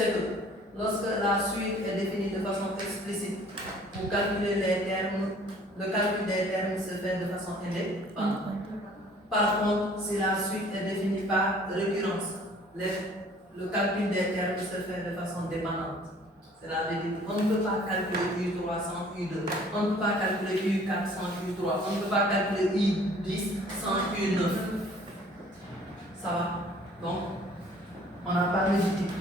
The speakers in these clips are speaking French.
c'est que lorsque la suite est définie de façon explicite, pour calculer les termes, le calcul des termes se fait de façon indépendante. Par contre, si la suite est définie par récurrence, le calcul des termes se fait de façon dépendante. Cela veut dire qu'on ne peut pas calculer U3 sans U2, on ne peut pas calculer U4 sans U3, on ne peut pas calculer U10 sans U9. Ça va? Donc, on a parlé du type,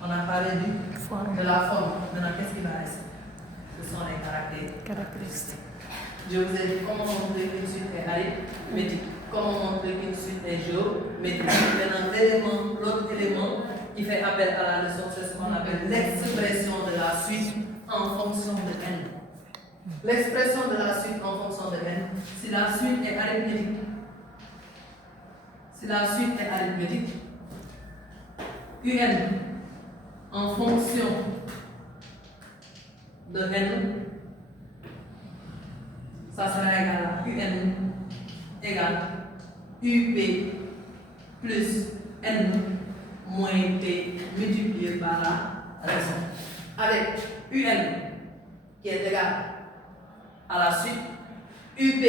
on a parlé de la forme. Maintenant, qu'est-ce qui va rester? Ce sont les caractéristiques. Je vous ai dit comment montrer qu'une suite est arithmétique, comment montrer qu'une suite est géométrique. Maintenant, l'autre élément qui fait appel à la leçon, c'est ce qu'on appelle l'expression de la suite en fonction de n. L'expression de la suite en fonction de n, si la suite est arithmétique, un en fonction de n, ça sera égal à un égale up plus n moins p multiplié par la raison. Avec un qui est égal à la suite, up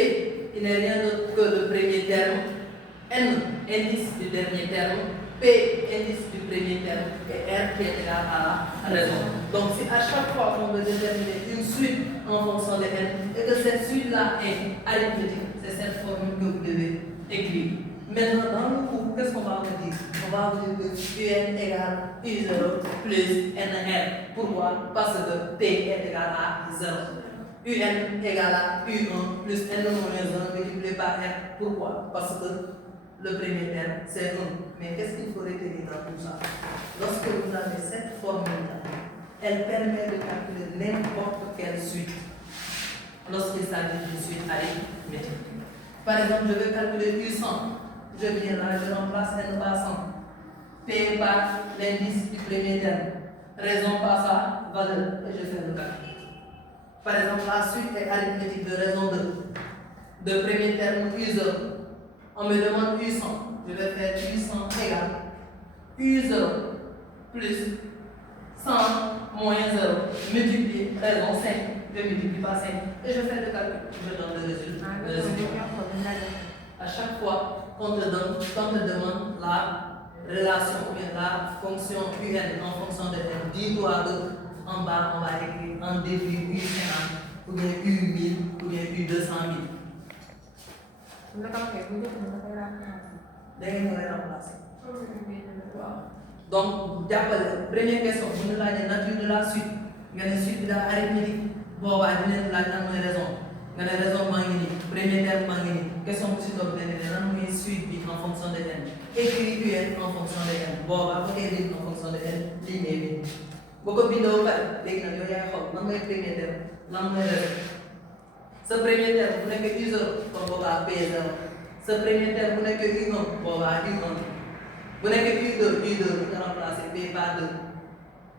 il n'est rien d'autre que le premier terme, n indice du dernier terme, p indice du premier terme et r qui est égal à la raison. Donc si à chaque fois qu'on veut déterminer une suite en fonction de n et que cette suite-là est arithmétique, c'est cette formule que vous devez écrire. Maintenant, dans le cours, qu'est-ce qu'on va vous dire? On va vous dire que un égale u0 plus nr. Pourquoi? Parce que p est égal à 0. un égale à u1 plus n moins 1 multiplié par r. Pourquoi? Parce que le premier terme, c'est 1. Mais qu'est-ce qu'il faut retenir dans tout ça? Lorsque vous avez cette formule-là, elle permet de calculer n'importe quelle suite lorsqu'il s'agit d'une suite arithmétique. Par exemple, je vais calculer U100. Je viens là, je remplace n par 100. P par l'indice du premier terme. Raison par sa valeur. Et je fais le calcul. Par exemple, la suite est arithmétique de raison 2. De premier terme U0. On me demande U100. Je vais faire U100 égale U0 plus 100 moins 0 multiplié raison 5. Je multiplie par 5 et je fais le calcul. Je donne le résultat. À chaque fois qu'on te demande la relation ou bien la fonction un en fonction de n, dis-toi que en bas on va écrire en début U50 ou bien U1000 ou bien U200000. Donc, première question, vous nous l'avez nature de la suite. Il y a une suite de arithmétique. Bon, on va donner la raison. Il y a une raison mangini, premier terme mangini. Question que tu dois donner, une suite en fonction de n. Écris un en fonction de n. Bon, on va écrire en fonction de n, ligne. Beaucoup de vidéos, les gens, il y a un premier terme, raison. Ce premier terme, vous n'avez que U0, comme on va P0. Ce premier terme, vous n'avez que U1, on va U1. Vous n'avez que U2, vous remplacez P par 2.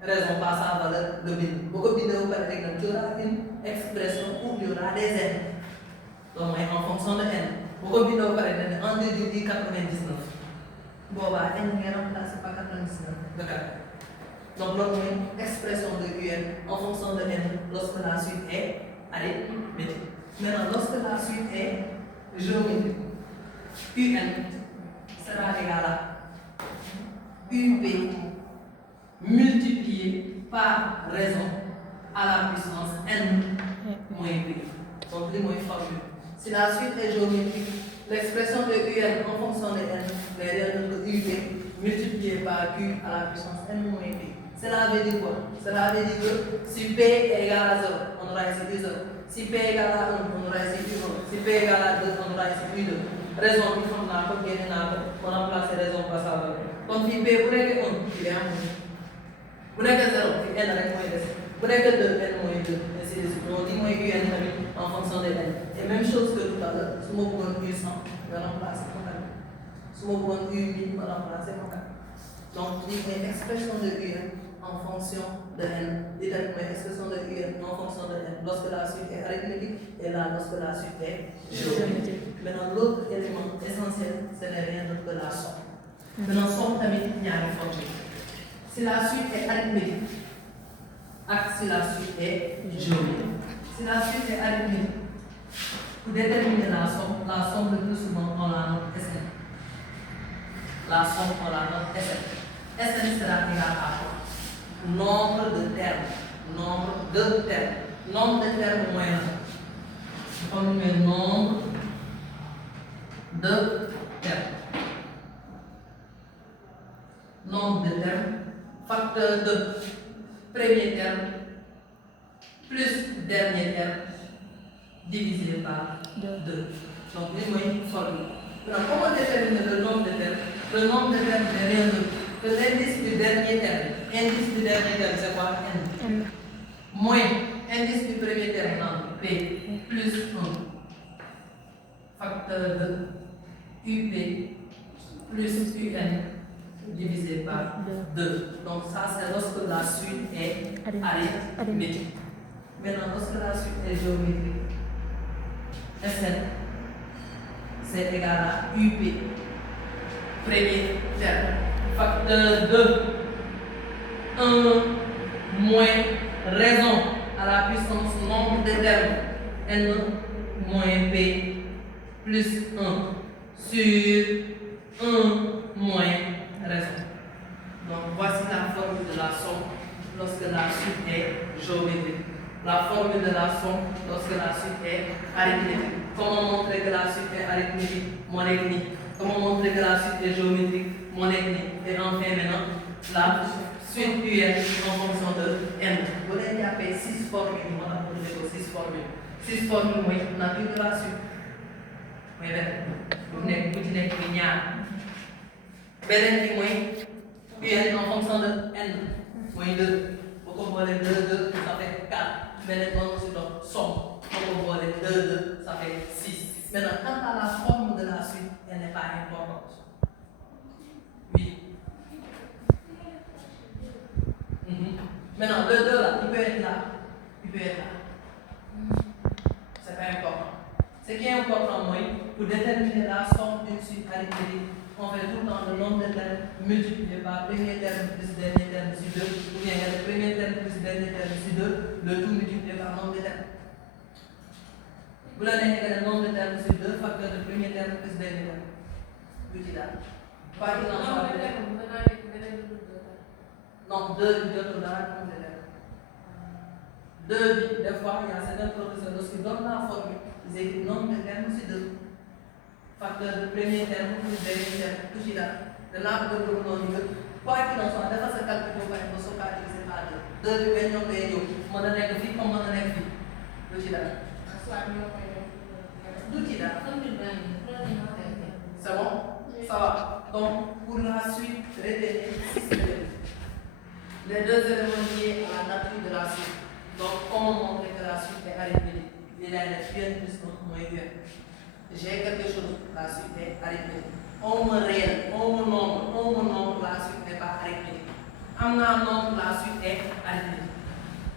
Raison par sa valeur de bin. Beaucoup de vidéos, par exemple, il y aura une expression où il y aura des n. Donc, en fonction de n. Beaucoup de vidéos, par exemple, en déduit 99. Bon, n est remplacé par 99 de 4. Donc, l'autre expression de un en fonction de n lorsque la suite est arithmétique. Maintenant, lorsque la suite est géométrique, un sera égal à up multiplié par raison à la puissance n moins p. Donc, les mots formule. Si la suite est géométrique, l'expression de un en fonction de n est rien d'autre que up multiplié par q à la puissance n moins p. Cela veut dire quoi? Cela veut dire que si p est égal à 0, on aura ici u0. Si p est égal à 1, on aura ici u1. Si p est égal à 2, on aura ici u2. Raison qui forme la commune, on remplace raison par sa valeur. Comme si p vous n'avez que 1, il est en moins. Vous n'avez que 0, il est en moins. Vous n'avez que 2, n moins 2. Ainsi de suite. On dit moins un en fonction de n. Et même chose que tout à l'heure, si je prends u100, je vais remplacer mon calcul. Si je prends u1000, je vais remplacer mon calcul. Donc, il y a une expression de un en fonction de n. Il y a une expression de un en fonction de n lorsque la suite est arithmétique et là lorsque la suite est géométrique. Maintenant, l'autre élément essentiel, ce n'est rien d'autre que la somme. Maintenant, somme tamit ñaari forme. Si la suite est arithmétique, si la suite est géométrique. Si la suite est arithmétique, pour déterminer la somme le plus souvent on la note Sn. La somme on la note Sn. Sn sera égal à quoi? Nombre de termes. Nombre de termes. Nombre de termes moyen. On met nombre de termes. Nombre de termes. Facteur de premier terme plus dernier terme divisé par 2. Donc, nous avons une formule. Alors, comment déterminer le nombre de termes? Le nombre de termes n'est rien d'autre que l'indice du dernier terme. Indice du dernier terme, c'est quoi? N. Moins indice du premier terme, non, P, plus 1. Facteur de UP plus UN divisé par 2. Donc, ça, c'est lorsque la suite est arithmétique. Maintenant, lorsque la suite est géométrique, Sn, c'est égal à UP, premier terme, facteur de 1 moins raison à la puissance nombre de termes, N moins P plus 1 sur 1 moins raison. Donc, voici la formule de la somme lorsque la suite est géométrique. La formule de la somme lorsque la suite est arithmétique. Comment montrer que la suite est arithmétique? Monétique. Comment montrer que la suite est géométrique? Monétique. Et enfin maintenant, la suite UN en fonction de N. Vous allez appeler 6 formules. On va appeler 6 formules. 6 formules, oui, on a plus de la suite. Oui, vous venez de ñaar. Beneen bi mooy UN en fonction de N. Mooy 2. Boo ko boolee 2, 2, ça fait 4. Beneen noonu si doon somme. Boo ko boolee 2, 2, ça fait 6. Maintenant, quant à la forme de la suite, elle n'est pas importante. Oui. Maintenant, le 2 là, il peut être là. Il peut être là. C'est pas important. Ce qui est important, moi, pour déterminer la somme d'une suite arithmétique, on fait tout le temps le nombre de termes multiplié par premier terme plus dernier terme sur 2, ou bien il y a le premier terme plus dernier terme sur 2, le tout multiplié par nombre de termes. Vous l'avez le nombre de termes sur 2, facteur de premier terme plus dernier terme. Vous dites là. Par exemple, non, 2 dans la nombre de termes. 2, des fois, il y a certains professeurs qui donnent la formule, ils écrivent nombre de termes sur 2. Facteur de premier terme plus dernier terme, tout de là. De là, vous pouvez vous dire, quoi qu'il en soit, d'abord, c'est calculé pour faire une notion c'est pas 2. 2 du gagnant de yo, mon année de vie comme mon année de vie. Tout de là. Tout de là. C'est bon? Ça va. Donc, pour la suite, retenez 6 éléments. Les 2 éléments liés à la nature de la suite. Donc, comment montrer que la suite est arithmétique? Il y a les UN plus moins UN. J'ai quelque chose, la suite est arithmétique. On me réel, on me nombre, la suite n'est pas arithmétique. On a un nombre, la suite est arithmétique.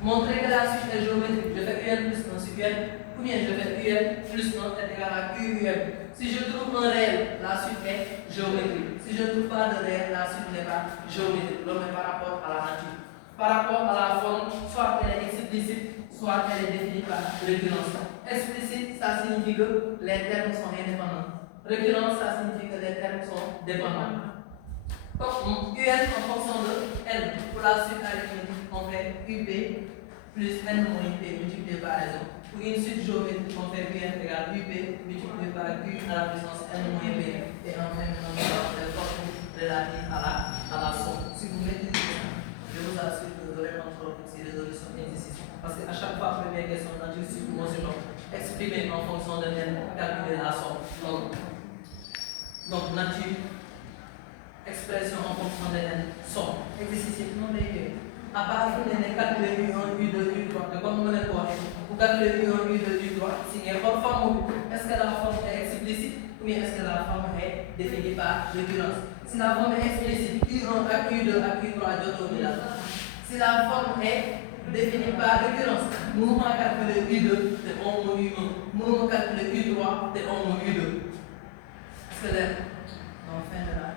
Montrer que la suite est géométrique, je fais UN plus 1 sur UN, ou bien je fais UN plus 1 est égal à QUN. Si je trouve un réel, la suite est géométrique. Si je ne trouve pas de réel, la suite n'est pas géométrique. Donc, par rapport à la nature. Par rapport à la forme, soit elle est explicite, soit elle est définie par récurrence. Explicite, ça signifie que les termes sont indépendants. Récurrence, ça signifie que les termes sont dépendants. Donc, UN en fonction de N. Pour la suite arithmétique, on fait UP plus N moins P multiplié par raison. Pour une suite géométrique, on fait UN égale UP multiplié par Q à la puissance N moins P. Et enfin, on a les formules relatives à la somme. Si vous mettez je vous assure que vous aurez contrôle sur les résolutions d'exercice. Parce qu'à chaque fois, première question, nature sur motion, exprimer en fonction de N, calculer la somme. Donc nature, expression en fonction de N, somme. Exercice non lié. À part que vous calculer U1, U2, U3, de comme vous le voyez, vous calculez U1, U2, U3, s'il y a une forme, est-ce que la forme est explicite ou est-ce que la forme est définie par récurrence? Si la forme est explicite, U1 à Q2 à Q3, d'autres là. Si la forme est définie par récurrence, nous allons calculer U2 de 1 moins U1, nous allons calculer U3 de 1 moins U2. Est-ce que là, en fin de la